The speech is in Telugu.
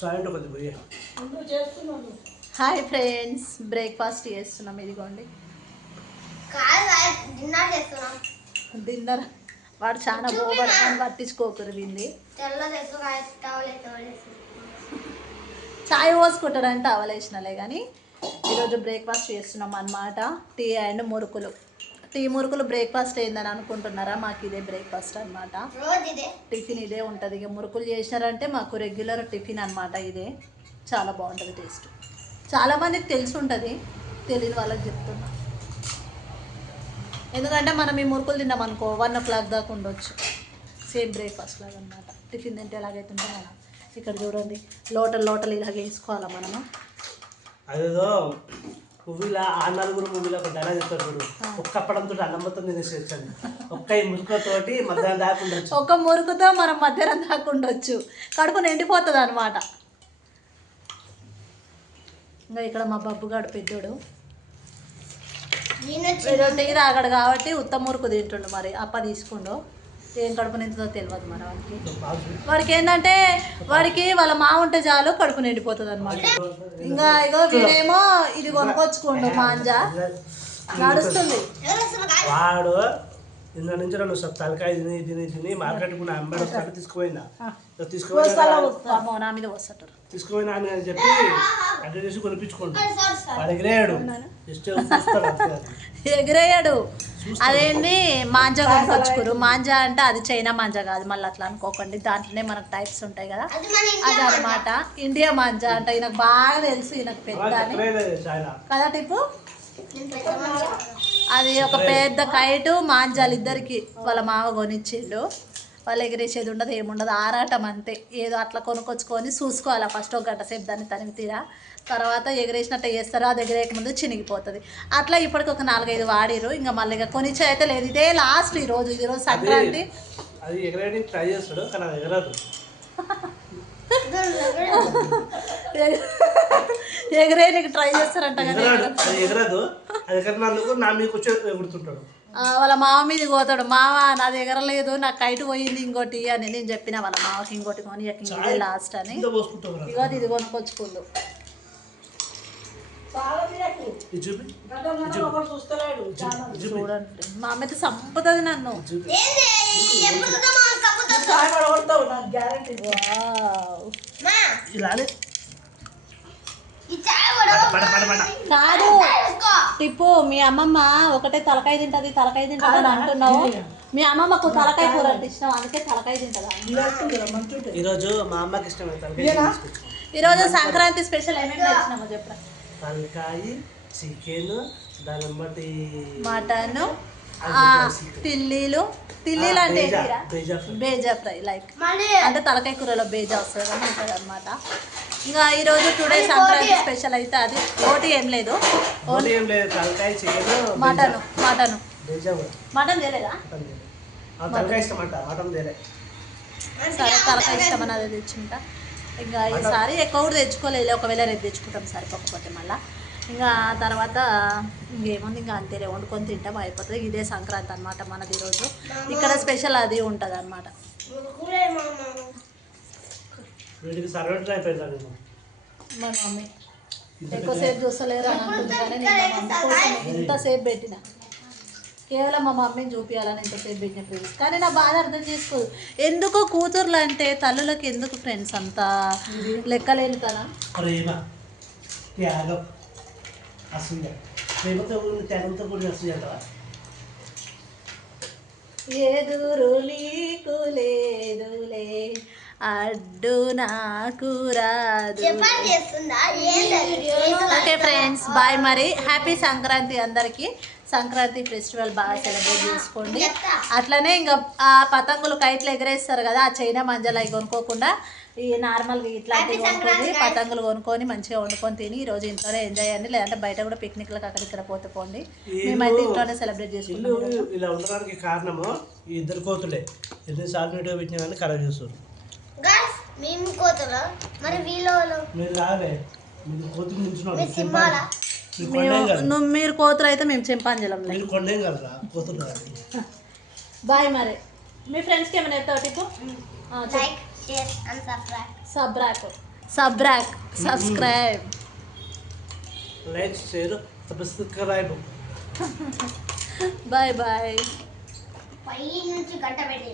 చాయండి కొద్ది పోయి. హాయ్ ఫ్రెండ్స్ బ్రేక్ఫాస్ట్ చేస్తున్నాం ఇదిగోండి. డిన్నర్ చేస్తున్నాం. డిన్నర్? వాడు చాలా ఓవర్ అని పట్టించుకోకరు వింది. చాయ్ పోసుకుంటాడంటే అవలేసినలే కానీ ఈరోజు బ్రేక్ఫాస్ట్ చేస్తున్నాం అన్నమాట టీ అండ్ మురుకులు. టీ మురుకులు బ్రేక్ఫాస్ట్ ఏందని అనుకుంటున్నారా? మాకు ఇదే బ్రేక్ఫాస్ట్ ఇదే. టిఫిన్ ఇదే ఉంటుంది. ఇక మురుకులు చేసినారంటే మాకు రెగ్యులర్ టిఫిన్ అన్నమాట ఇదే. చాలా బాగుంటుంది టేస్ట్ చాలామందికి తెలిసి ఉంటుంది. తెలియని వాళ్ళకి చెప్తున్నా. ఎందుకంటే మనం ఈ మురుకులు తిన్నాం అనుకో వన్ ఓ క్లాక్ దాకా ఉండొచ్చు. సేమ్ బ్రేక్ఫాస్ట్ లాగా అనమాట టిఫిన్ తింటే ఎలాగైతే ఉంటుందో అలా. ఇక్కడ చూడండి. లోటలు లోటలు ఇలాగ వేసుకోవాలా మనము? అదేదో మూవీలో ఆ నలుగురు మూవీలో ఒక డైలాగ్ చెప్తారు చూడు. ఒక్క అప్పడంతో అన్నం మొత్తం తినేసేసాను ఒక్క ఈ ముసుకతోటి మధ్యాహ్నం దాకా ఉండొచ్చు. ఒక మురుకుతో మనం మధ్యాహ్నం దాకా ఉండొచ్చు. కడుపు నిండిపోతుంది అనమాట ఇంకా ఇక్కడ మా బబ్బుగాడు పెద్దోడు. నేను ఏదో టీ తాగడు కాబట్టి ఉత్తమ మురుకు తింటుండు మరి అప్ప తీసుకుండు. ఏం కడుపు తెలియదు మరి వాడికి వాడికి ఏంటంటే వాడికి వాళ్ళ మా ఉంటే చాలు కడుపు నిండిపోతుంది అనమాట ఇంకా ఇగో వీడేమో ఇది కొనుక్కొచ్చుకోండు మాంజా. నడుస్తుంది? వాడు నిన్న నుంచి స- తలకాయ తిని తిని తిని మార్కెట్ కూడా అంబడి వస్తాడు తీసుకుపోయినా. తీసుకుపోయినా తీసుకుపోయినా అని చెప్పి అడ్డు చేసి కొనిపించుకోండి. వాడు ఎగిరేయాడు. ఎగిరేయాడు. అదేంటి మాంజా కొనుక్కొచ్చుకోరు మాంజా అంటే అది చైనా మాంజా కాదు మళ్ళీ అట్లా అనుకోకండి. దాంట్లోనే మనకు టైప్స్ ఉంటాయి కదా. అది అనమాట ఇండియా మాంజా. అంటే ఈయనకు బాగా తెలుసు ఈయనకు పెద్ద అని కదా టిప్పు? అది ఒక పెద్ద కైటు మాంజాలు ఇద్దరికి వాళ్ళ మామ కొనిచ్చిండు. వాళ్ళు ఎగిరేసేది ఉండదు ఏముండదు. ఆరాటం అంతే. ఏదో అట్లా కొనుక్కొచ్చుకొని చూసుకోవాలి ఫస్ట్ ఒక గంట సేపు దాన్ని తనివి తీరా తర్వాత ఎగిరేసినట్టు చేస్తారు అది ఎగిరేయక ముందు చినిగిపోతుంది. అట్లా ఇప్పటికి ఒక నాలుగైదు వాడిరు ఇంకా మళ్ళీ ఇక కొనిచ్చే అయితే లేదు. ఇదే లాస్ట్ ఈ రోజు ఇది రోజు సంక్రాంతి. అది ఎగరేయడానికి ట్రై చేస్తాడు కానీ అది ఎగరదు. ఎగిరేయడానికి ట్రై చేస్తారంట కానీ ఎగరదు. అది ఎగరినందుకు నా మీకు వచ్చి ఎగురుతుంటాడు. వాళ్ళ మామ మీద పోతాడు. మామ నాది ఎగరలేదు నాకు కైటు పోయింది ఇంకోటి అని నేను చెప్పిన వాళ్ళ మామకి ఇంకోటి కొని ఇక ఇదే లాస్ట్ అని. ఇగో ఇది కొనుక్కొచ్చుకుందు చూడండి మా అమ్మ అయితే సంపుతుంది నన్ను. ఏంది? కాదు. టిప్పు మీ అమ్మమ్మ ఒకటే తలకాయ తింటది తలకాయ తింటది అని అంటున్నావు. మీ అమ్మమ్మకు తలకాయ కూర అంటే ఇష్టం అందుకే తలకాయ తింటదా? ఈరోజు మా అమ్మకి తీసుకొచ్చాను. ఈరోజు సంక్రాంతి స్పెషల్ ఏమేమి తెచ్చినామో చెప్పరా? తలకాయ చికెన్ దాని బట్టి మటన్ తిల్లీలు. తిల్లీలు అంటే బేజా, ఫ్రై. లైక్. అంటే తలకాయ కూరలో బేజా వస్తుంది అని ఉంటుంది అనమాట ఇంకా ఈరోజు టుడే సంక్రాంతి స్పెషల్ అయితే అది. ఓటీ ఏం లేదు. Mutton mutton. మటన్ సరే తలకాయ ఇష్టం అని అది తెచ్చుంటా ఇంకా ఈసారి ఎక్కువ కూడా తెచ్చుకోలేదు ఒకవేళ రేపు తెచ్చుకుంటాం సరిపోకపోతే మళ్ళీ. ఇంకా తర్వాత ఇంకేముంది ఇంకా అంతే వండుకొని తింటాం అయిపోతుంది. ఇదే సంక్రాంతి అనమాట మనది ఈరోజు ఇక్కడ స్పెషల్ అది ఉంటుంది అనమాట వీటికి సర్వెంట్ అయిపోయిందా నేను మా మమ్మీ. ఎక్కువసేపు చూస్తలేరు అని నేను ఇంతసేపు పెట్టిన. కేవలం మా మమ్మీని చూపించాలని ఇంతసేపు పెట్టిన ఫ్రెండ్స్ కానీ నా బాధ అర్థం చేసుకోదు. ఎందుకు కూతుర్లు అంటే తల్లులకు ఎందుకు ఫ్రెండ్స్ అంత? లెక్కలేని తన. ప్రేమ త్యాగం. అసూయ. ప్రేమతో కూడిన త్యాగంతో కూడిన అసూయ ఎదురు నీకు లేదులే. అడ్డు నాకు రాదు. ఓకే ఫ్రెండ్స్ బాయ్ మరి. హ్యాపీ సంక్రాంతి అందరికీ. సంక్రాంతి ఫెస్టివల్ బాగా సెలబ్రేట్ చేసుకోండి. అట్లనే ఇంకా ఆ పతంగులు కైట్లు ఎగరేస్తారు కదా ఆ చైనా మంజలు అవి కొనుక్కోకుండా ఈ నార్మల్గా ఇట్లాంటివి కొనుక్కొని పతంగులు కొనుక్కొని మంచిగా వండుకొని తిని ఈ రోజు ఇంట్లోనే ఎంజాయ్ చేయండి. లేదంటే బయట కూడా పిక్నిక్లకు అక్కడ ఇక్కడ పోతే పోండి. మేమైతే ఇంట్లోనే సెలబ్రేట్ చేసుకుంటాం. ఇలా ఉండడానికి కారణము ఈ ఇద్దరు కోతులే. ఎన్నిసార్లు వీడియో పెట్టినా కానీ ఖరాబ్ చేస్తారు. గాస్ మేము కోతలు. మరి వీళ్ళు మీరు రాలే. మీరు కోతులు నిల్చున్నారు మీరు సింహాలా? మీరు కొండేం కాదు. నువ్వు మీరు కోతులు అయితే మేము చెంపాంజలం మీరు కొండేం కలరా కోతులు కాదు. బాయ్ మరి. మీ ఫ్రెండ్స్కి ఏమైనా ఎత్తావు tip? Like share and subscribe సబ్రాక్ సబ్రాక్ subscribe like share subscribe bye bye పై నుంచి గట్ట పెట్టి